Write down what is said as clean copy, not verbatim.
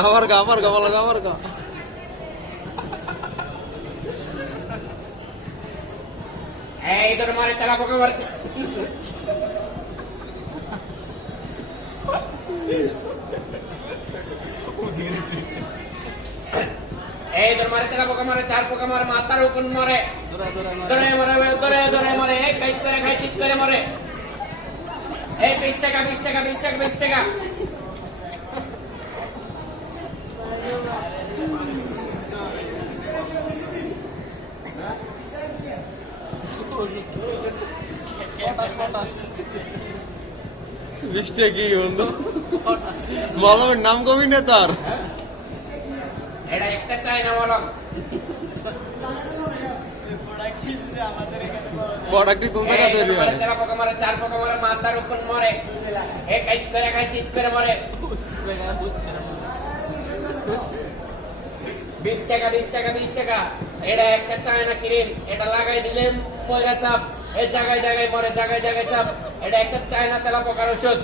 আবার কা আবার কা বলো আবার কা এই তোর মারে তেলা পোকা মারে এই তোর মারে তেলা পোকা মারে চার পোকা মারে মাথার উপর মারে ধরে মারে এই কাইট করে খাই চিৎ করে মারে এই 20 টাকা 20 টাকা 20 টাকা 20 টাকা মিষ্টি কি বন্ধু মলমের নাম কবি না তার এটা একটা চাই না মলম প্রোডাক্টটি কোন জায়গা তৈরি হয় তেলা পোকা মারে চার পোকা মারে মাথার উপর মারে এই কাইট করে খাই চিৎ করে মারে 20 টাকা 20 টাকা 20 টাকা এটা একটা চায়না ক্রিম এটা লাগাই দিলে পয়রা চাপ এই জায়গায় জায়গায় মরে জায়গায় জায়গায় চাপ এটা একটা চায়না তেলা পোকার ওষুধ